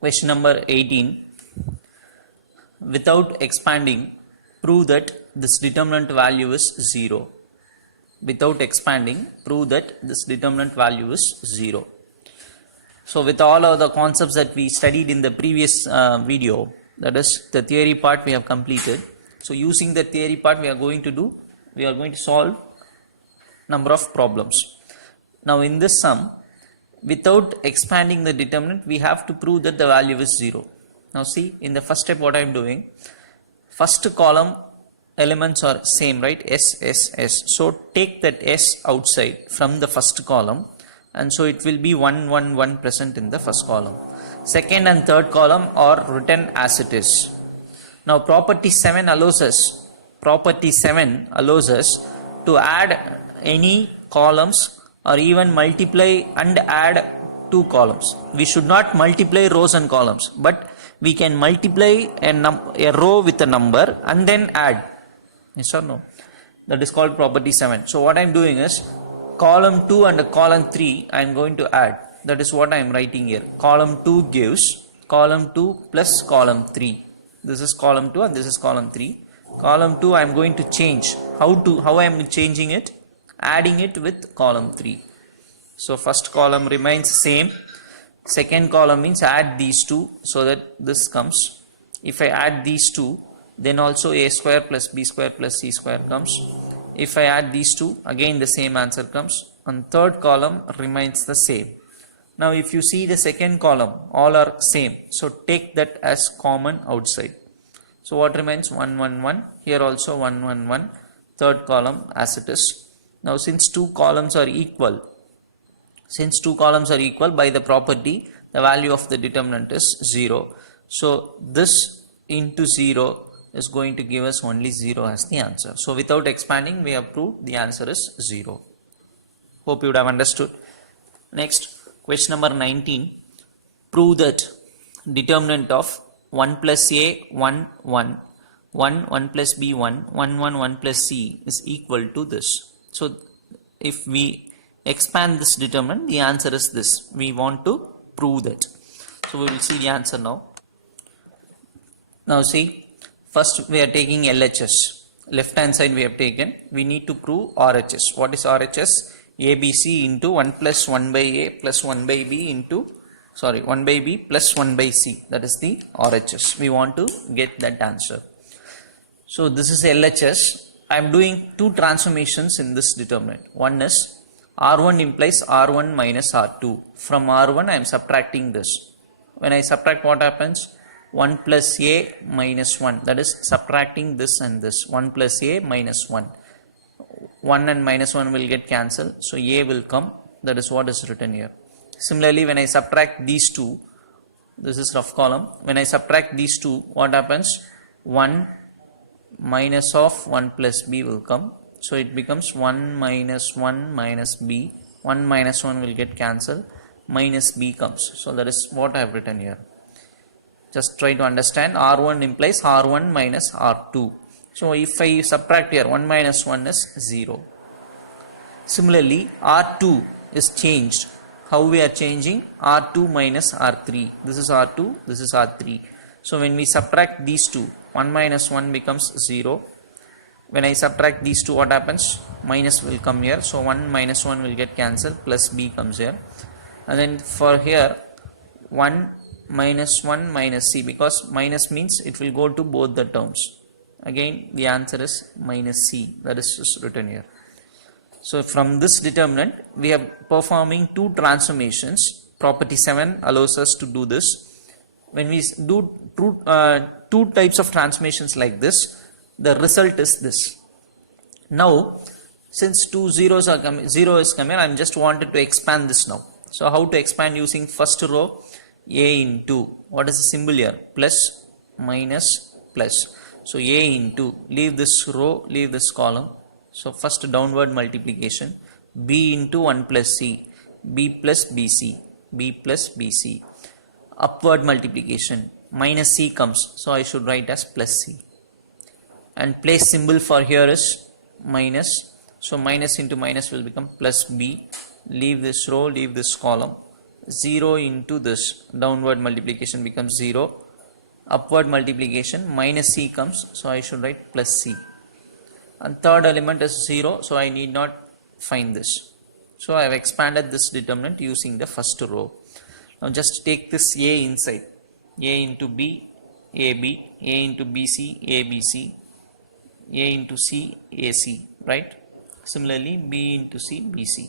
Question number 18. Without expanding, prove that this determinant value is 0. Without expanding, prove that this determinant value is 0. So with all of the concepts that we studied in the previous video, that is the theory part we have completed. So using the theory part we are going to solve number of problems. Now in this sum, without expanding the determinant, we have to prove that the value is 0. Now see, in the first step what I am doing, first column elements are same, right? S, S, S. So take that S outside from the first column, and so it will be 1, 1, 1 present in the first column. Second and third column are written as it is. Now property 7 allows us to add any columns or even multiply and add two columns. We should not multiply rows and columns, but we can multiply a row with a number and then add. Yes or no? That is called property 7. So what I am doing is, column 2 and column 3 I am going to add. That is what I am writing here. Column 2 gives column 2 plus column 3. This is column 2 and this is column 3. Column 2 I am going to change. How I am changing it? Adding it with column 3. So first column remains same. Second column means add these two so that this comes. If I add these two, then also a square plus b square plus c square comes. If I add these two, again the same answer comes. And third column remains the same. Now if you see the second column, all are same. So take that as common outside. So what remains? 1, 1, 1. Here also 1, 1, 1. Third column as it is. Now since two columns are equal, by the property, the value of the determinant is 0. So this into 0 is going to give us only 0 as the answer. So without expanding, we have proved the answer is 0. Hope you would have understood. Next, question number 19. Prove that determinant of 1 plus a 1 1, 1 1 plus b 1, 1 1 1 plus c is equal to this. So if we expand this determinant, the answer is this. We want to prove that. So we will see the answer now. Now see, first we are taking LHS. Left hand side we have taken. We need to prove RHS. What is RHS? ABC into 1 plus 1 by A plus 1 by B into 1 by B plus 1 by C. That is the RHS. We want to get that answer. So this is LHS. I am doing two transformations in this determinant. One is R1 implies R1 minus R2. From R1 I am subtracting this. When I subtract, what happens? 1 plus A minus 1. That is subtracting this and this. 1 plus A minus 1. 1 and minus 1 will get cancelled. So A will come. That is what is written here. Similarly, when I subtract these two, this is rough column. When I subtract these two, what happens? 1 minus of 1 plus b will come. So it becomes 1 minus 1 minus b. 1 minus 1 will get cancelled. Minus b comes. So that is what I have written here. Just try to understand. R1 implies R1 minus R2. So if I subtract here, 1 minus 1 is 0. Similarly, R2 is changed. How we are changing? R2 minus R3. This is R2, this is R3. So when we subtract these two, 1 minus 1 becomes 0. When I subtract these two, what happens? Minus will come here. So 1 minus 1 will get cancelled. Plus b comes here. And then for here, 1 minus 1 minus c. Because minus means it will go to both the terms. Again, the answer is minus c. That is just written here. So from this determinant, we are performing two transformations. Property 7 allows us to do this. When we do two types of transformations like this, the result is this. Now, since two zeros are coming, 0 is coming, I am just wanted to expand this now. So how to expand? Using first row, a into, what is the symbol here? Plus, minus, plus. So a into, leave this row, leave this column. So first downward multiplication, b into 1 plus c, b plus bc, b plus bc. Upward multiplication, minus c comes. So I should write as plus c. And place symbol for here is minus. So minus into minus will become plus b. Leave this row, leave this column. 0 into this downward multiplication becomes 0, upward multiplication minus c comes, so I should write plus c, and third element is 0, so I need not find this. So I have expanded this determinant using the first row. Now just take this a inside, a into b, ab, a into bc, abc, a into c, ac, right? Similarly b into c, bc.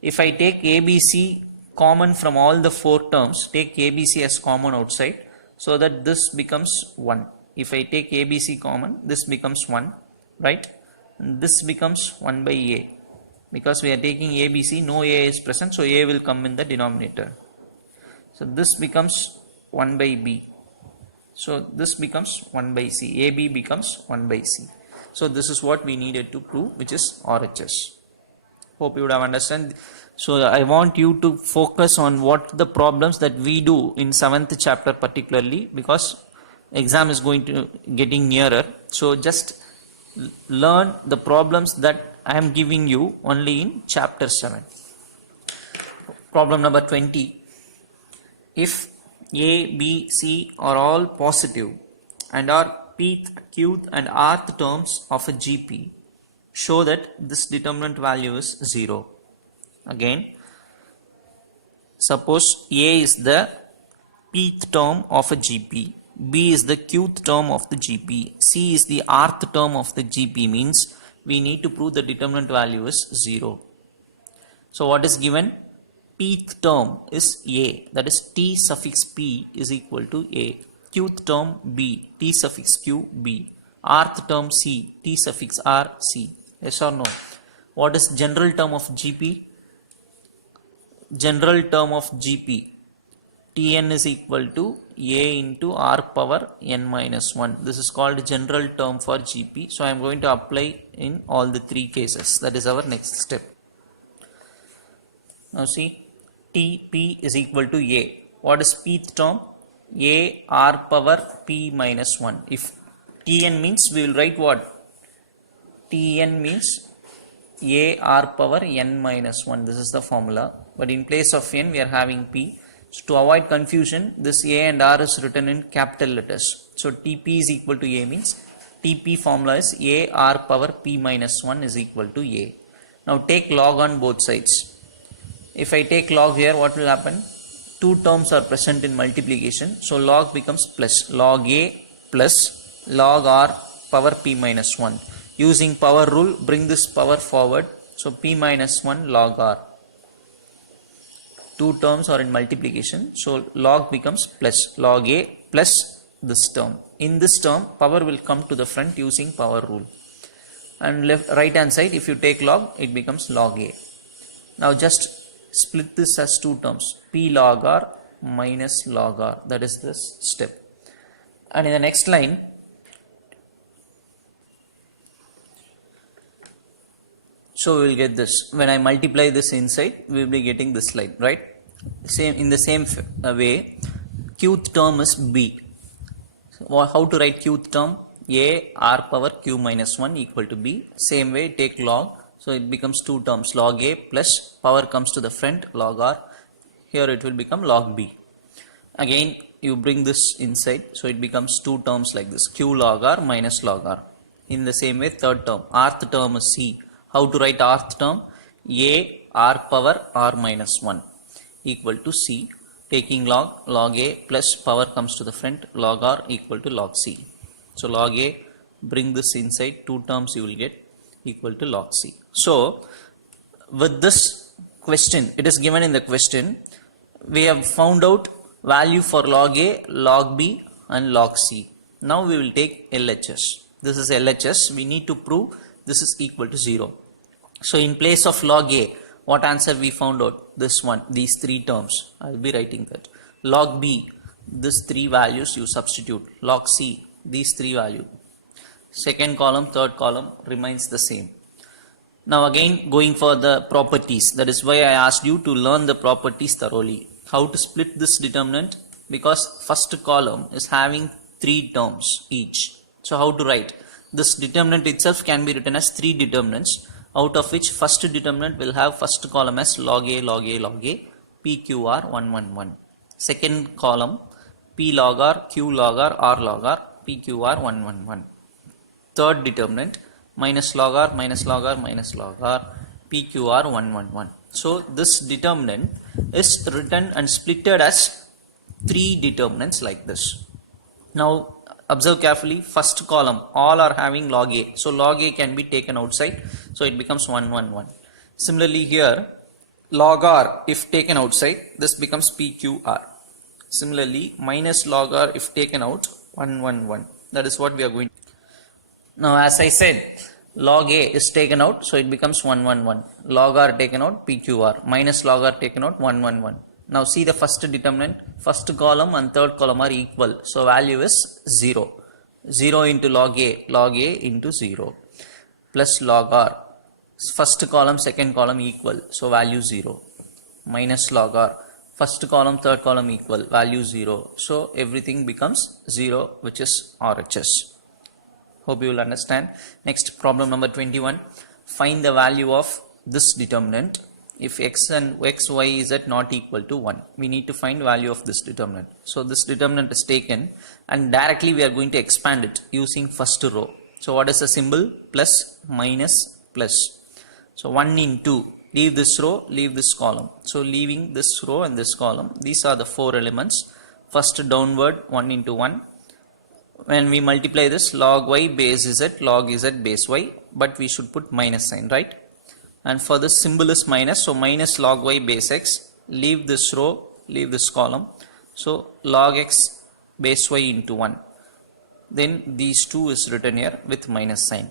If I take abc common from all the four terms, take abc as common outside, so that this becomes 1. If I take abc common, this becomes 1, right? And this becomes 1 by a. Because we are taking abc, no a is present, so a will come in the denominator. So this becomes 1 by b. So this becomes 1 by c. ab becomes 1 by c. So this is what we needed to prove, which is RHS. Hope you would have understood. So I want you to focus on what the problems that we do in 7th chapter particularly, because exam is going to getting nearer. So just learn the problems that I am giving you only in chapter 7. Problem number 20. If a, b, c are all positive and are pth, qth and rth terms of a GP, show that this determinant value is 0. Again, suppose a is the pth term of a GP, b is the qth term of the GP, c is the rth term of the GP, means we need to prove the determinant value is 0. So what is given? Pth term is a, that is t suffix p is equal to a. Qth term b, t suffix q, b. Rth term c, t suffix r, c. Yes or no? What is general term of GP? General term of GP, Tn is equal to a into r power n minus 1. This is called general term for GP. So I am going to apply in all the three cases. That is our next step. Now see, Tp is equal to a. What is pth term? A r power p minus 1. If Tn means, we will write what? Tn means a r power n minus 1. This is the formula. But in place of n, we are having p. So to avoid confusion, this a and r is written in capital letters. So Tp is equal to a means Tp formula is a r power p minus 1 is equal to a. Now take log on both sides. If I take log here, what will happen? Two terms are present in multiplication. So log becomes plus. Log a plus log r power p minus 1. Using power rule, bring this power forward. So p minus 1 log r. Two terms are in multiplication. So log becomes plus. Log a plus this term. In this term, power will come to the front using power rule. And right hand side, if you take log, it becomes log a. Now just split this as two terms, p log r minus log r. That is this step. And in the next line, so we will get this. When I multiply this inside, we will be getting this line, right? Same in the same way, qth term is b. So how to write qth term? A r power q minus 1 equal to b. Same way, take log. So it becomes two terms, log a plus power comes to the front, log r. Here it will become log b. Again, you bring this inside, so it becomes two terms like this, q log r minus log r. In the same way, third term, rth term is c. How to write rth term? A r power r minus 1 equal to c. Taking log a plus power comes to the front, log r equal to log c. So log a, bring this inside, two terms you will get equal to log c. So with this question, it is given in the question, we have found out value for log a, log b and log c. Now we will take LHS. This is LHS. We need to prove this is equal to 0. So in place of log a, what answer we found out? This one, these three terms. I will be writing that. Log b, these three values you substitute. Log c, these three values. Second column, third column remains the same. Now again going for the properties. That is why I asked you to learn the properties thoroughly. How to split this determinant? Because first column is having three terms each. So how to write? This determinant itself can be written as three determinants, out of which first determinant will have first column as log a, log a, log a. PQR 111. Second column P log R, Q log R, R log R, PQR 111. Third determinant minus log R, minus log R, minus log R, PQR 111. So this determinant is written and splitted as three determinants like this. Now observe carefully, first column all are having log A, so log A can be taken outside, so it becomes 111. Similarly here log R if taken outside, this becomes PQR. Similarly minus log R if taken out, 111. That is what we are going to. Now as I said, log A is taken out, so it becomes 111. Log R taken out, PQR. Minus log R taken out, 111. Now see the first determinant, first column and third column are equal, so value is 0. 0 into log A into 0, plus log R, first column second column equal, so value 0, minus log R, first column third column equal, value 0, so everything becomes 0, which is RHS. Hope you will understand. Next, problem number 21. Find the value of this determinant if x and x, y, z not equal to 1. We need to find value of this determinant. So this determinant is taken and directly we are going to expand it using first row. So what is the symbol? Plus, minus, plus. So 1 into, leave this row, leave this column. So leaving this row and this column, these are the four elements. First downward, 1 into 1. When we multiply this, log y base z, log z base y, but we should put minus sign, right? And for this symbol is minus, so minus log y base x, leave this row, leave this column, so log x base y into 1. Then these two is written here with minus sign.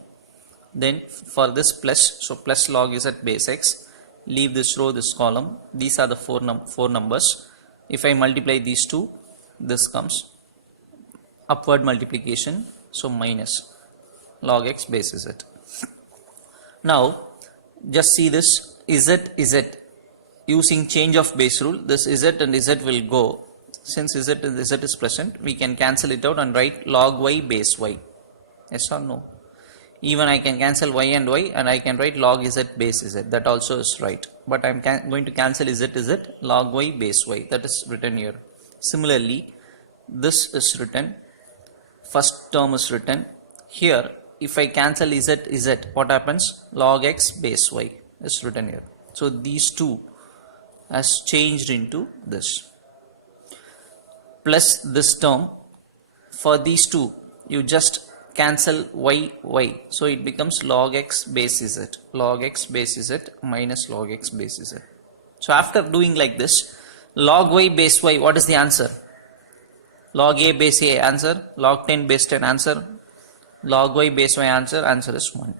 Then for this plus, so plus log z base x, leave this row, this column, these are the four numbers. If I multiply these two, this comes upward multiplication, so minus log x base z. Now just see this z using change of base rule, this z and z will go. Since z and z is present, we can cancel it out and write log y base y. Yes or no? Even I can cancel y and I can write log z base z. That also is right. But I am going to cancel z log y base y. That is written here. Similarly, this is written. First term is written here. If I cancel z, what happens? Log x base y is written here. So these two has changed into this. Plus this term, for these two, you just cancel y. So it becomes log x base z. Log x base z minus log x base z. So after doing like this, log y base y, what is the answer? Log a base a answer, log 10 base 10 answer, log y base y answer is 1.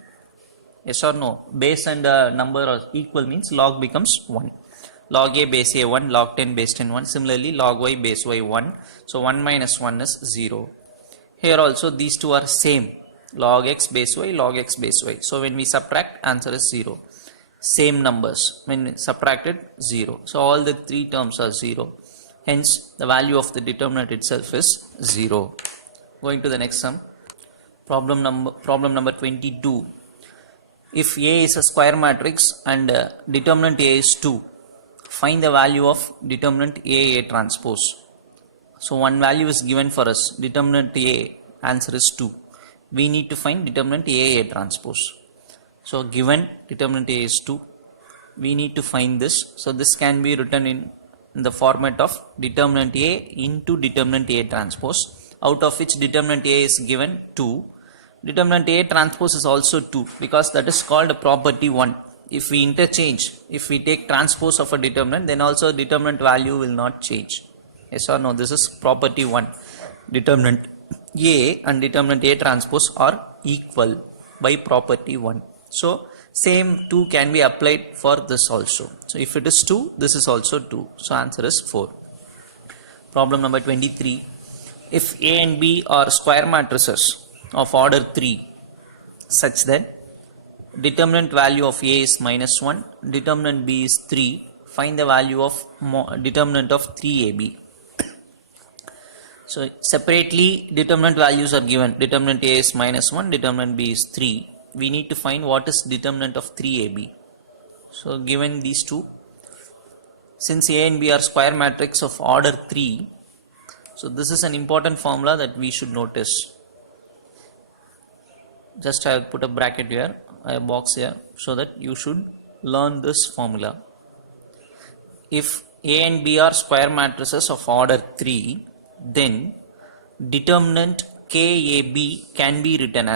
Yes or no? Base and number are equal means log becomes 1. Log a base a 1, log 10 base 10 1. Similarly, log y base y 1. So 1 minus 1 is 0. Here also these two are same. Log x base y, log x base y. So when we subtract, answer is 0. Same numbers. When subtracted, 0. So all the three terms are 0. Hence, the value of the determinant itself is 0. Going to the next sum. Problem number 22. If A is a square matrix and determinant A is 2, find the value of determinant A transpose. So one value is given for us. Determinant A, answer is 2. We need to find determinant A transpose. So given determinant A is 2, we need to find this. So this can be written in the format of determinant A into determinant A transpose, out of which determinant A is given 2. Determinant A transpose is also 2 because that is called a property 1. If we interchange, if we take transpose of a determinant, then also determinant value will not change. Yes or no? This is property 1. Determinant A and determinant A transpose are equal by property 1. So same 2 can be applied for this also. So if it is 2, this is also 2. So answer is 4. Problem number 23. If A and B are square matrices of order 3 such that determinant value of A is minus 1, determinant B is 3, find the value of determinant of 3AB. So separately determinant values are given. Determinant A is minus 1, determinant B is 3. We need to find what is determinant of 3AB. So given these two, since A and B are square matrix of order 3, so this is an important formula that we should notice. Just I have put a bracket here, a box here, so that you should learn this formula. If A and B are square matrices of order 3, then determinant KAB can be written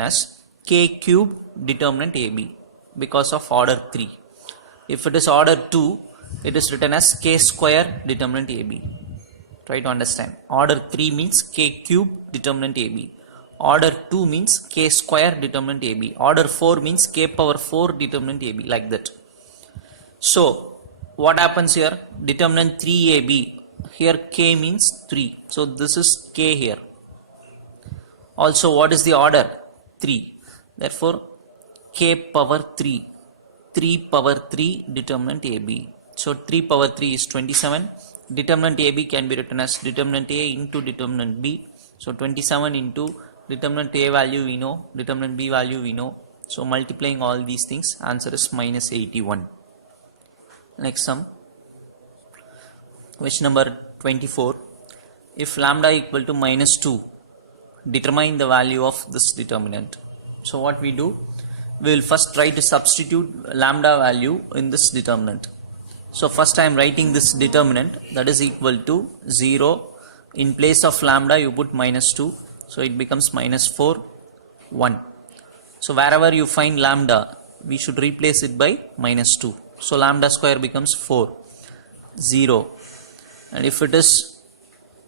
as K cube determinant AB because of order 3. If it is order 2, it is written as K square determinant AB. Try to understand. Order 3 means K cube determinant AB. Order 2 means K square determinant AB. Order 4 means K power 4 determinant AB, like that. So what happens here? Determinant 3AB. Here K means 3. So this is K here. Also, what is the order? 3. Therefore, K power 3. 3 power 3 determinant AB. So 3 power 3 is 27. Determinant AB can be written as determinant A into determinant B. So 27 into determinant A value we know, determinant B value we know. So multiplying all these things, answer is minus 81. Next sum. Question number 24. If lambda equal to minus 2, determine the value of this determinant. So what we do? We will first try to substitute lambda value in this determinant. So first I am writing this determinant, that is equal to 0. In place of lambda you put minus 2. So it becomes minus 4, 1. So wherever you find lambda, we should replace it by minus 2. So lambda square becomes 4, 0. And if it is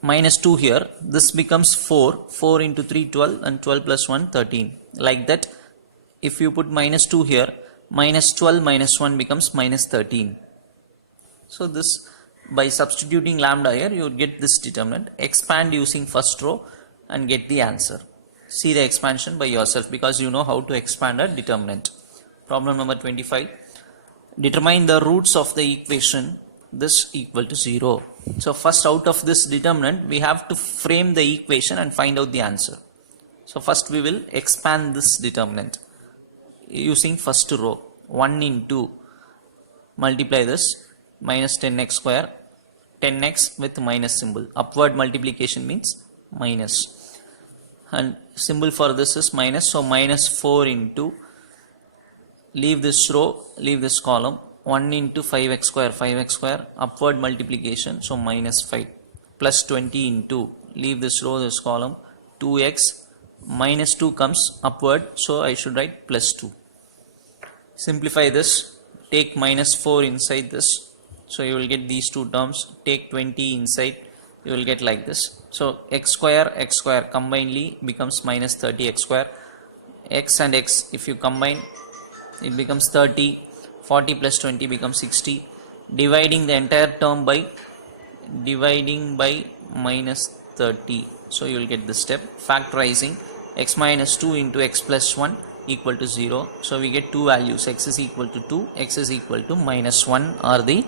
minus 2 here, this becomes 4. 4 into 3, 12, and 12 plus 1, 13. Like that, if you put minus 2 here, minus 12 minus 1 becomes minus 13. So this, by substituting lambda here, you would get this determinant. Expand using first row and get the answer. See the expansion by yourself because you know how to expand a determinant. Problem number 25. Determine the roots of the equation this equal to 0. So first, out of this determinant, we have to frame the equation and find out the answer. So first we will expand this determinant using first row. 1 into, multiply this, minus 10x square, 10x with minus symbol. Upward multiplication means minus. And symbol for this is minus, so minus 4 into, leave this row, leave this column, 1 into 5x square, upward multiplication, so minus 5, plus 20 into, leave this row, this column, 2x, minus 2 comes upward, so I should write plus 2. Simplify this, take minus 4 inside this, so you will get these two terms, take 20 inside, you will get like this. So x square combinedly becomes minus 30x square, x and x if you combine, it becomes 30, 40 plus 20 becomes 60, dividing the entire term by minus 30. So you will get this step, factorizing x minus 2 into x plus 1 equal to 0. So we get two values, x is equal to 2, x is equal to minus 1 are the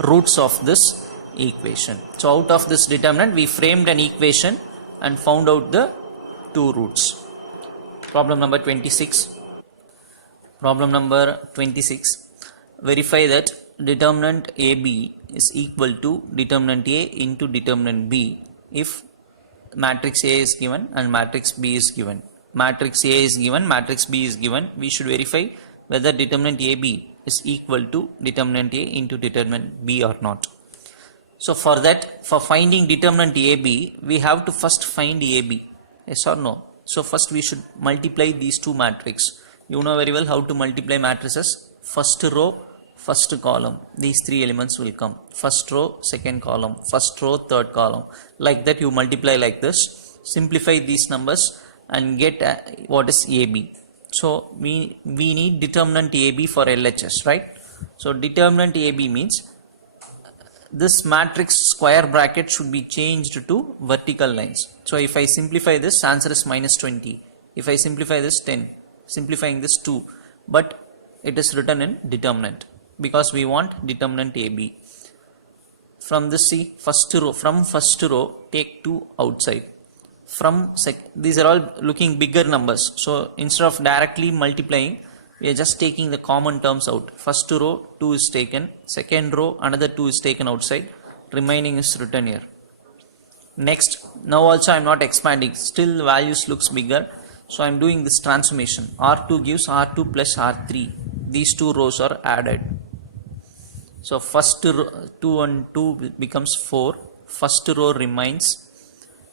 roots of this equation. So out of this determinant we framed an equation and found out the two roots. Problem number 26. Problem number 26. Verify that determinant AB is equal to determinant A into determinant B if matrix A is given and matrix B is given. Matrix A is given, matrix B is given. We should verify whether determinant AB is equal to determinant A into determinant B or not. So for that, for finding determinant AB, we have to first find AB. Yes or no? So first we should multiply these two matrices. You know very well how to multiply matrices. First row, first column. These three elements will come. First row, second column. First row, third column. Like that you multiply like this. Simplify these numbers and get what is AB. So we need determinant AB for LHS, right? So determinant AB means this matrix square bracket should be changed to vertical lines. So if I simplify this, answer is minus 20. If I simplify this, 10. Simplifying this, 2. But it is written in determinant because we want determinant AB. From this, see, from first row, take 2 outside. These are all looking bigger numbers. So instead of directly multiplying, we are just taking the common terms out. First row 2 is taken, second row another 2 is taken outside, remaining is written here. Next, now also I am not expanding, still values looks bigger, so I am doing this transformation. R2 gives R2 plus R3, these two rows are added. So first row 2 and 2 becomes 4, first row remains,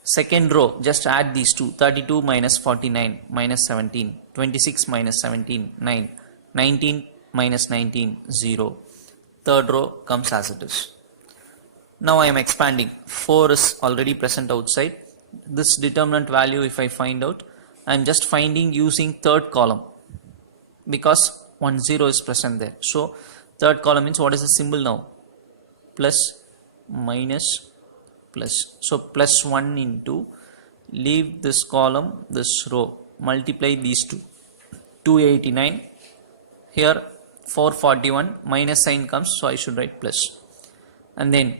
second row just add these two, 32 minus 49 minus 17, 26 minus 17 9, 19 minus 19 0, third row comes as it is. Now I am expanding, 4 is already present outside, this determinant value if I find out, I am just finding using third column because 1 0 is present there. So third column means what is the symbol now? Plus, minus, plus. So plus 1 into, leave this column, this row, multiply these two, 289, here 441, minus sign comes, so I should write plus. And then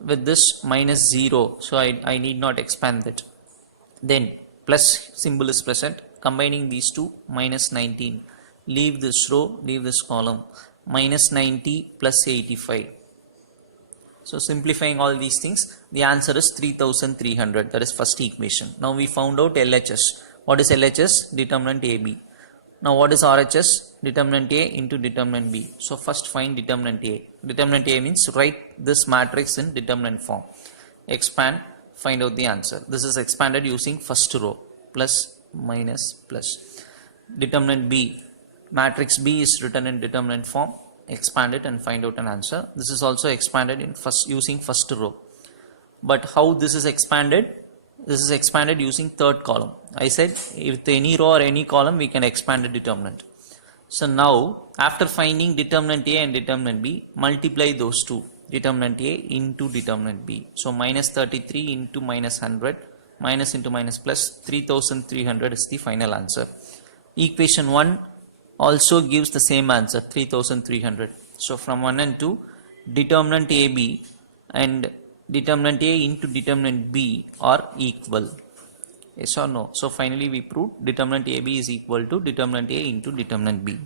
with this minus 0, so I need not expand that. Then plus symbol is present, combining these two, minus 19, leave this row, leave this column, minus 90 plus 85. So simplifying all these things, the answer is 3300, that is first equation. Now we found out LHS. What is LHS? Determinant AB. Now what is RHS? Determinant A into determinant B. So first find determinant A. Determinant A means write this matrix in determinant form. Expand, find out the answer. This is expanded using first row, plus, minus, plus. Determinant B, matrix B is written in determinant form. Expand it and find out an answer. This is also expanded in using first row. But how this is expanded? This is expanded using third column. I said with any row or any column we can expand a determinant. So now after finding determinant A and determinant B, multiply those two, determinant A into determinant B. So minus 33 into minus 100, minus into minus plus, 3300 is the final answer. Equation 1 also gives the same answer, 3300. So from 1 and 2, determinant AB and determinant A into determinant B are equal. Yes or no? So finally we proved determinant AB is equal to determinant A into determinant B.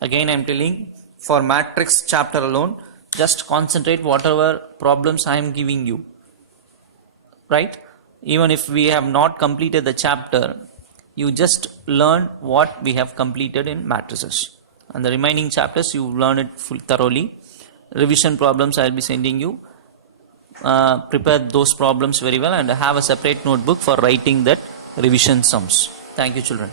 Again I am telling, for matrix chapter alone, just concentrate whatever problems I am giving you. Right? Even if we have not completed the chapter, you just learn what we have completed in matrices. And the remaining chapters you learn it thoroughly. Revision problems I will be sending you. Prepare those problems very well and have a separate notebook for writing that revision sums. Thank you, children.